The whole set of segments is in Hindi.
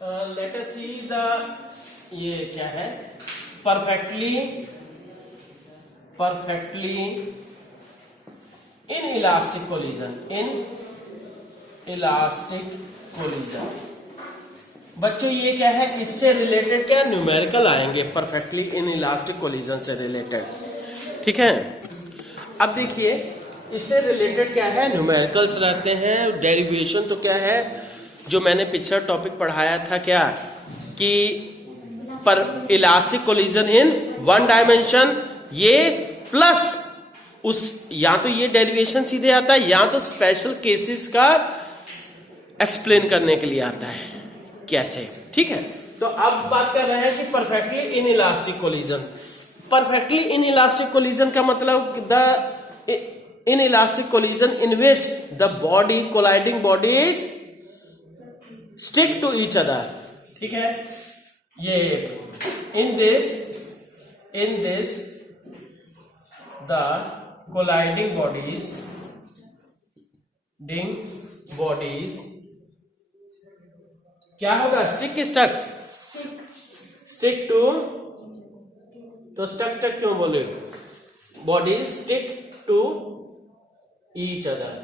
लेट अस सी द, ये क्या है, परफेक्टली इन इलास्टिक कोलिजन, बच्चों ये क्या है, इससे रिलेटेड क्या न्यूमेरिकल आएंगे, परफेक्टली इन इलास्टिक कोलिजन से रिलेटेड। ठीक है, अब देखिए इससे रिलेटेड क्या है, न्यूमेरिकल्स रहते हैं। डेरिवेशन तो क्या है, जो मैंने पिछला टॉपिक पढ़ाया था, क्या कि पर elastic collision in one dimension, ये प्लस उस, या तो ये डेरिवेशन सीधे आता है या तो स्पेशल केसेस का एक्सप्लेन करने के लिए आता है कैसे। ठीक है, तो अब बात कर रहे हैं कि perfectly inelastic collision. Perfectly inelastic collision का मतलब the inelastic collision in which the body colliding bodies stick to each other. ठीक है, ये in this the colliding bodies क्या होगा, स्टिक की स्टिक टू, तो स्टक क्यों बोले, bodies stick to each other.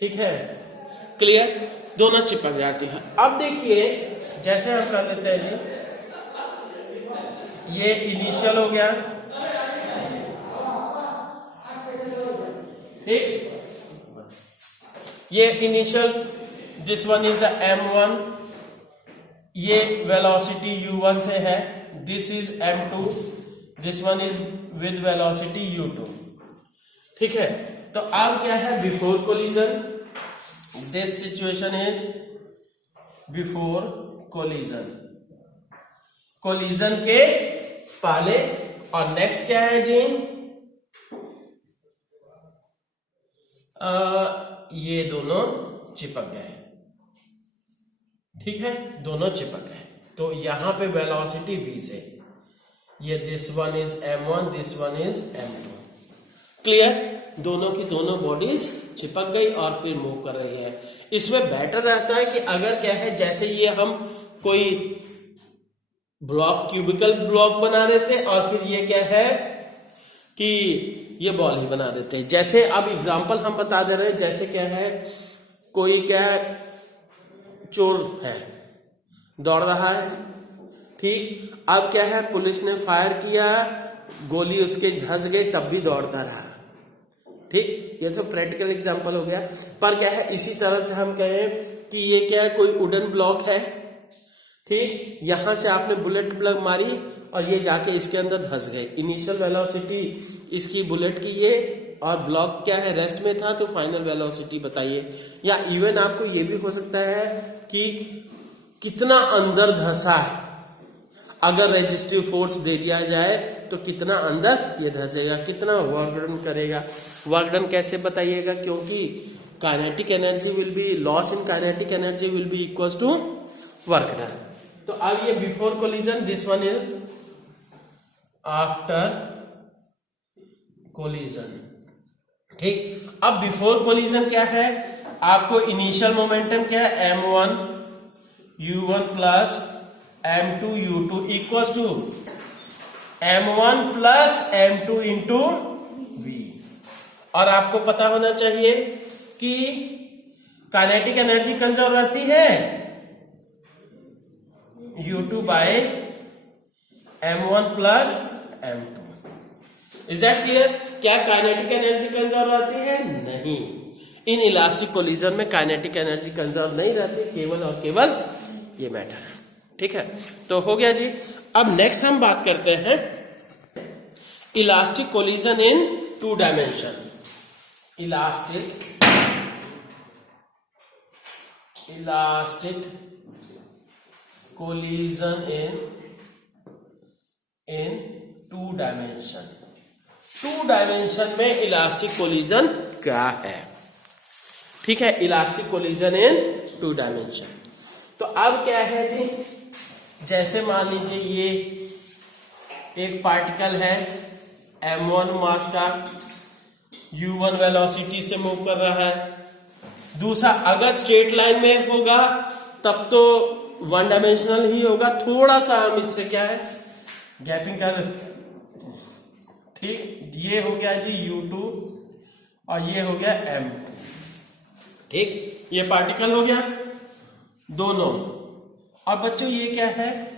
ठीक है, क्लियर, दोनों चिपक जाती है। अब देखिए जैसे हम कर लेते हैं जी, ये इनिशियल हो गया, ठीक, ये initial, this one is the m1, ये वेलोसिटी u1 से है, this is m2, this one is with velocity u2। ठीक है, तो अब क्या है, before collision, this situation is before collision के पहले, और नेक्स्ट क्या है जी, ये दोनों चिपक गए। ठीक है, दोनों चिपक गए, तो यहां पे वेलोसिटी v से, ये this one is m1, this one is m2। Clear, दोनों की दोनों बॉडीज चिपक गई और फिर मूव कर रही है। इसमें बेटर रहता है कि अगर क्या है, जैसे ये हम कोई ब्लॉक, क्यूबिकल ब्लॉक बना देते और फिर ये क्या है कि ये बॉल ही बना देते हैं। जैसे अब एग्जांपल हम बता दे रहे हैं, जैसे क्या है, कोई क्या चोर है, दौड़ रहा है, ठीक, अब क्या है, पुलिस ने फायर किया, गोली उसके धंस गई, तब भी दौड़ता रहा। ठीक, ये तो प्रैक्टिकल एग्जांपल हो गया। पर क्या है, इसी तरह से हम कहें कि ये क्या है, कोई वुडन ब्लॉक है, ठीक, यहां से आपने बुलेट प्लग मारी और ये जाके इसके अंदर धंस गए। इनिशियल वेलोसिटी इसकी बुलेट की ये, और ब्लॉक क्या है, रेस्ट में था, तो फाइनल वेलोसिटी बताइए। या इवन आपको ये भी हो सकता है कि कितना अंदर धंसा, अगर रेजिस्टिव फोर्स दे दिया जाए तो कितना अंदर ये धंसेगा, कितना वर्क डन करेगा। वर्क डन कैसे बताइएगा, क्योंकि kinetic energy will be, loss in kinetic energy will be equals to work done. तो अब ये before collision, this one is after collision. ठीक, अब बिफोर कोलिजन क्या है, आपको इनिशियल मोमेंटम क्या है, m1 u1 plus m2 u2 equals to m1 plus m2 into v। और आपको पता होना चाहिए कि काइनेटिक एनर्जी कंजर्व रहती है u2 by m1 plus m2। Is that clear? क्या काइनेटिक एनर्जी कंजर्व रहती है? नहीं, इन इलास्टिक कोलिजन में काइनेटिक एनर्जी कंजर्व नहीं रहती, केवल और केवल ये मैटर है। ठीक है, तो हो गया जी। अब नेक्स्ट हम बात करते हैं elastic collision in two dimension. Elastic collision in two dimension. Two dimension में इलास्टिक कोलिजन क्या है? ठीक है, elastic collision in two dimension. तो अब क्या है जी, जैसे मान लीजिए ये एक पार्टिकल है m1 मास का, u1 वेलोसिटी से मूव कर रहा है। दूसरा, अगर स्ट्रेट लाइन में होगा तब तो वन डायमेंशनल ही होगा, थोड़ा सा हम इससे क्या है गैपिंग कर, ठीक। ये हो गया जी U2 और ये हो गया M, ठीक। ये पार्टिकल हो गया दोनों। और बच्चों ये क्या है,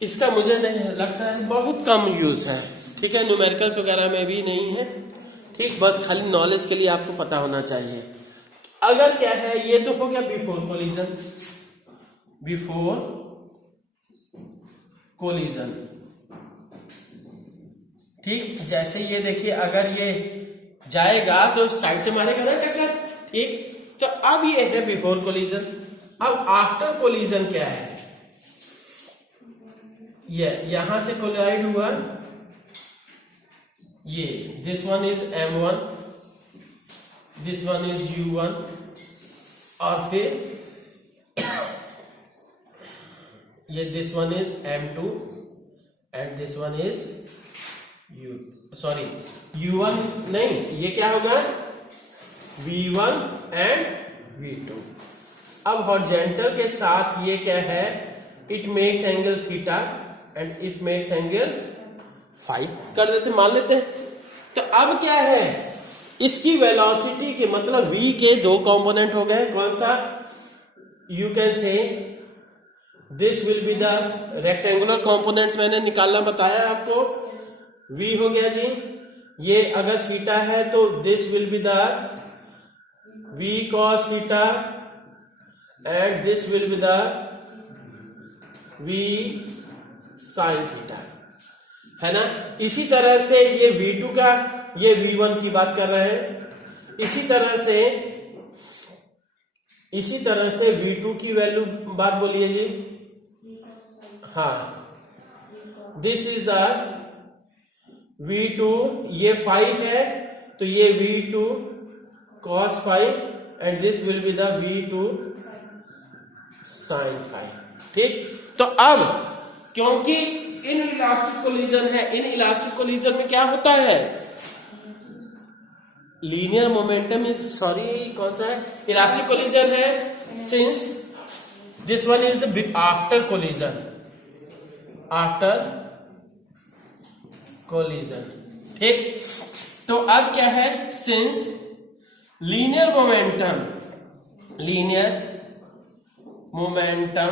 इसका मुझे नहीं लगता है, बहुत कम यूज है, ठीक है, न्यूमेरिकल्स वगैरह में भी नहीं है, ठीक। बस खाली नॉलेज के लिए आपको पता होना चाहिए। अगर क्या है, ये तो हो गया बिफोर कोलिजन, बिफोर कोलिजन, ठीक। जैसे ये देखिए, अगर ये जाएगा तो साइड से मारेगा ना टक्कर, ठीक। तो अब ये है बिफोर कोलिजन। अब आफ्टर कोलिजन क्या है, ये यहां से कोलाइड हुआ, ये this one is M1, this one is U1, और फिर ये this one is M2 and this one is U1 नहीं, ये क्या होगा V1 एंड V2। अब हॉरिजॉन्टल के साथ ये क्या है, it makes angle theta and it makes angle phi कर देते, मान लेते हैं। तो अब क्या है, इसकी वेलोसिटी के मतलब v के दो कंपोनेंट हो गए, कौन सा, you can say this will be the rectangular components, मैंने निकालना बताया आपको, v हो गया जी, ये अगर थीटा है तो this will be the v cos theta and this will be the v sin theta, है ना। इसी तरह से ये V2 का, ये V1 की बात कर रहे हैं, इसी तरह से V2 की वैल्यू बात बोलिए जी, हाँ, दिस इज द V2, ये 5 है तो ये V2 cos 5 and this will be the V2 sin 5, ठीक। तो अब क्योंकि इन इलास्टिक कोलिजन है, इन इलास्टिक कोलिजन में क्या होता है, लीनियर मोमेंटम इज, सॉरी कौन सा है, इलास्टिक कोलिजन है, since this one is the after collision, after collision, ठीक। तो अब क्या है, since linear momentum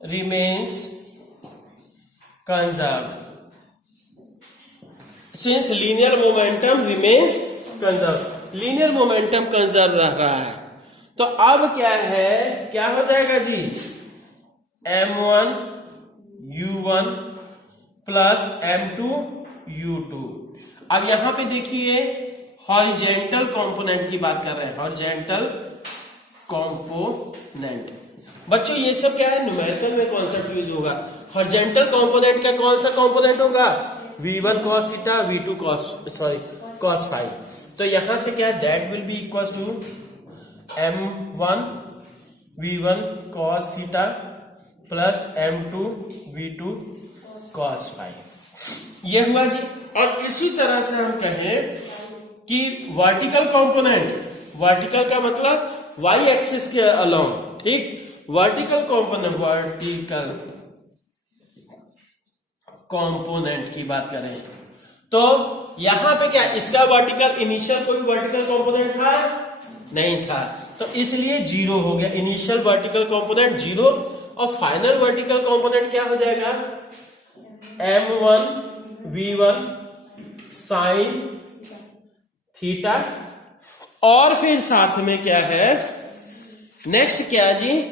remains conserved, since linear momentum remains conserved, linear momentum conserve रह रहा है, तो अब क्या है, क्या हो जाएगा जी, M1 U1 plus M2 U2। अब यहां पे देखिए हॉरिजॉन्टल कंपोनेंट की बात कर रहे हैं, हॉरिजॉन्टल कंपोनेंट। बच्चों ये सब क्या है, न्यूमेरिकल में कॉन्सेप्ट यूज होगा। हॉरिजॉन्टल कंपोनेंट का कौन सा कंपोनेंट होगा, V1 cos theta, V2 cos 5। तो यहां से क्या, that will be equal to M1 V1 cos theta plus M2 V2 cos 5, ये हुआ जी। और इसी तरह से हम कहें कि वर्टिकल कंपोनेंट, वर्टिकल का मतलब y एक्सिस के अलोंग, ठीक, वर्टिकल कंपोनेंट की बात करें तो यहां पे क्या, इसका वर्टिकल, इनिशियल कोई वर्टिकल कंपोनेंट था नहीं था, तो इसलिए 0 हो गया, इनिशियल वर्टिकल कंपोनेंट 0, और फाइनल वर्टिकल कंपोनेंट क्या हो जाएगा, M1 V1 sin थीटा, और फिर साथ में क्या है, नेक्स्ट क्या जी,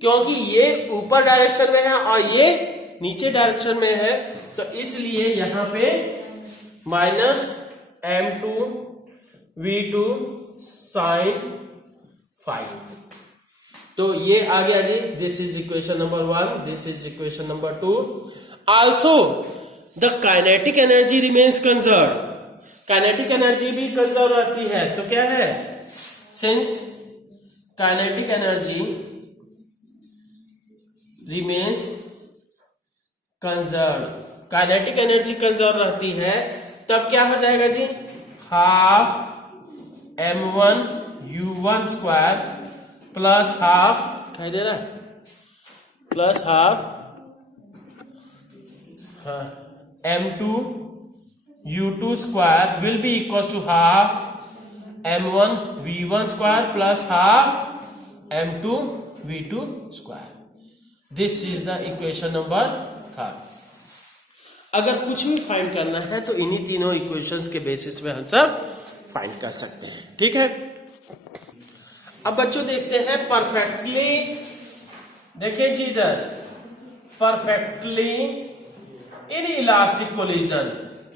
क्योंकि ये ऊपर डायरेक्शन में है और ये नीचे डायरेक्शन में है, तो इसलिए यहां पे माइनस M2 V2 sin 5। तो ये आ गया जी, this is equation number 1, this is equation number 2। Also the kinetic energy remains conserve, kinetic energy भी कंजर्व रहती है, तो क्या है, since kinetic energy remains conserve, kinetic energy conserve रहती है, तब क्या हो जाएगा जी, half M1 U1 square plus half, दिखाई दे रहा है, प्लस हाफ, हाँ, m2 u2 square will be equal to half m1 v1 square plus half m2 v2 square. This is the equation number 3। अगर कुछ भी फाइंड करना है तो इन्हीं तीनों इक्वेशंस के बेसिस पे हम सब फाइंड कर सकते हैं, ठीक है। अब बच्चों देखते हैं परफेक्टली, देखिए जी इधर, परफेक्टली इन इलास्टिक कोलिजन,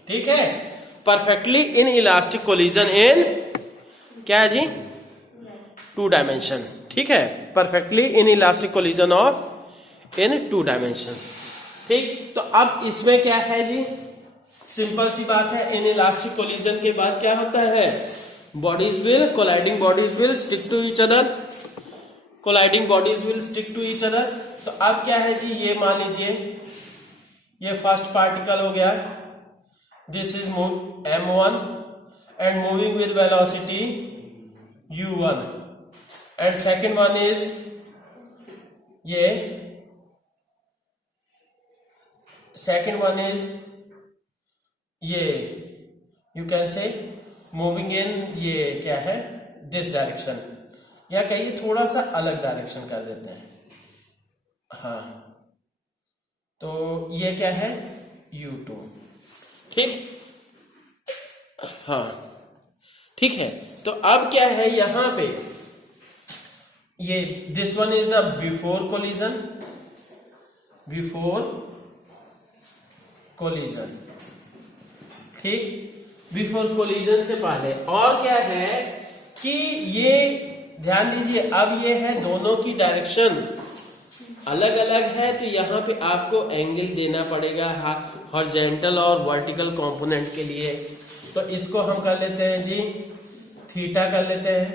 ठीक है, परफेक्टली इन इलास्टिक कोलिजन इन क्या है जी, 2 डायमेंशन, ठीक है, perfectly inelastic collision of in 2 dimension, ठीक। तो अब इसमें क्या है जी, सिंपल सी बात है, इन इलास्टिक कोलिजन के बाद क्या होता है, bodies will, colliding bodies will stick to each other, colliding bodies will stick to each other. तो अब क्या है जी, ये मान लीजिए ये फर्स्ट पार्टिकल हो गया, this is m1 and moving with velocity u1, and second one is ये, सेकेंड वन इज ये, you can say moving in, ये क्या है, दिस डायरेक्शन, या कहिए थोड़ा सा अलग डायरेक्शन कर देते हैं, हाँ, तो ये क्या है u2, ठीक, हाँ, ठीक है। तो अब क्या है यहां पे, ये this one is the before collision, before collision, ठीक, बिफोर कोलिजन से पहले। और क्या है कि ये ध्यान दीजिए, अब ये है दोनों की डायरेक्शन अलग अलग है, तो यहां पे आपको एंगल देना पड़ेगा हॉरिजॉन्टल और वर्टिकल कंपोनेंट के लिए। तो इसको हम कर लेते हैं जी थीटा कर लेते हैं,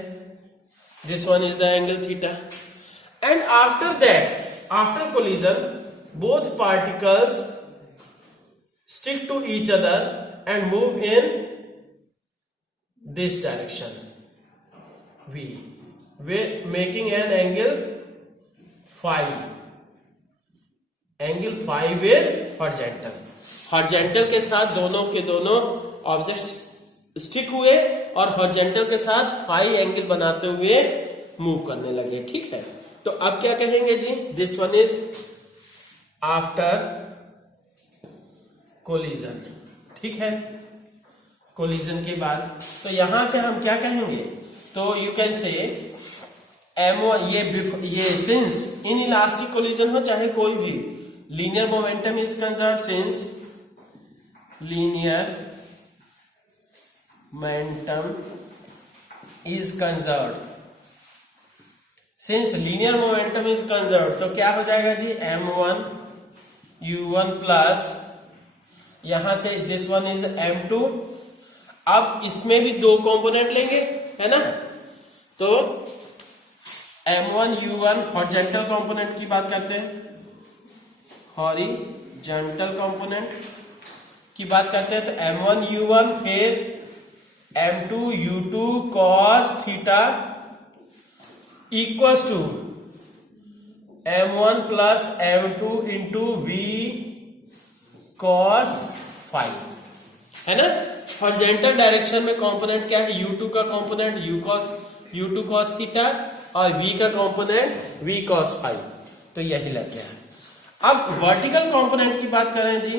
this one is the angle theta, and after that, after collision both particles stick to each other and move in this direction V, making an angle phi, angle phi with horizontal, horizontal के साथ दोनों के दोनों ऑब्जेक्ट स्टिक हुए और हॉरिजॉन्टल के साथ फाई एंगल बनाते हुए मूव करने लगे, ठीक है। तो अब क्या कहेंगे जी, this one is after collision, ठीक है, कोलिजन के बाद। तो यहां से हम क्या कहेंगे, तो यू कैन से m1, ये सिंस इन इलास्टिक कोलिजन हो चाहे कोई भी, linear momentum is conserved, since linear momentum is conserved, since linear momentum is conserved, तो क्या हो जाएगा जी, m1 u1 प्लस, यहां से दिस वन इज m2। अब इसमें भी 2 कंपोनेंट लेंगे, है ना, तो m1 u1 हॉरिजॉन्टल कंपोनेंट की बात करते हैं, हॉरिजॉन्टल कंपोनेंट की बात करते हैं, तो m1 u1 फिर m2 u2 cos theta equals to m1 plus m2 into v cos phi, है ना। हॉरिजॉन्टल डायरेक्शन में कंपोनेंट क्या है, u2 का कंपोनेंट u2 cos थीटा और v का कंपोनेंट v cos फाई, तो यही लग गया। अब वर्टिकल कंपोनेंट की बात करें जी,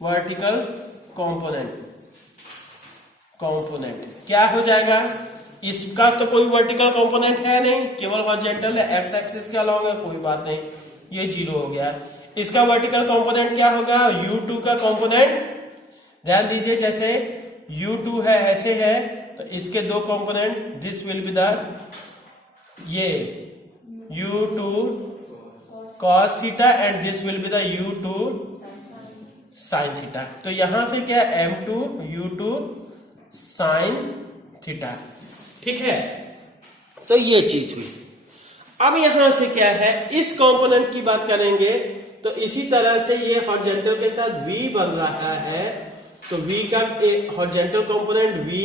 वर्टिकल कंपोनेंट क्या हो जाएगा, इसका तो कोई वर्टिकल कंपोनेंट है नहीं, केवल हॉरिजॉन्टल है, एक्स एक्सिस के अलावा कोई बात नहीं, ये 0 हो गया। इसका वर्टिकल कंपोनेंट क्या होगा, u2 का कंपोनेंट, ध्यान दीजिए जैसे u2 है ऐसे है, तो इसके 2 component, this will be the, ये u2 cos theta and this will be the u2 sin theta. तो यहां से क्या m2 u2 sin थीटा, ठीक है, तो ये चीज हुई। अब यहां से क्या है, इस कंपोनेंट की बात करेंगे, तो इसी तरह से ये हॉरिजॉन्टल के साथ v बन रहा है, तो v का horizontal component v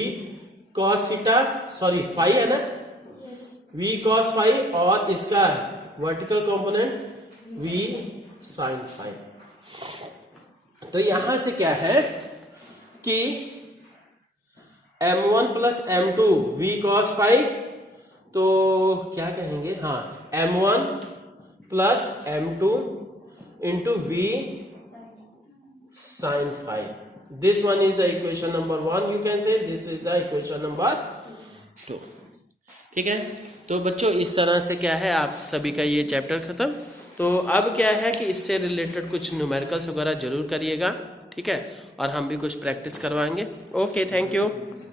cos theta, sorry phi है ना, v cos phi और इसका vertical component v sin phi। तो यहां से क्या है कि m1 plus m2 v cos phi, तो क्या कहेंगे, हाँ m1 plus m2 into v sin phi। This one is the equation number 1, you can say this is the equation number 2। ठीक है, तो बच्चों इस तरह से क्या है आप सभी का ये चैप्टर खत्म। तो अब क्या है कि इससे रिलेटेड कुछ न्यूमेरिकल्स वगैरह जरूर करिएगा, ठीक है, और हम भी कुछ प्रैक्टिस करवाएंगे। Okay, thank you.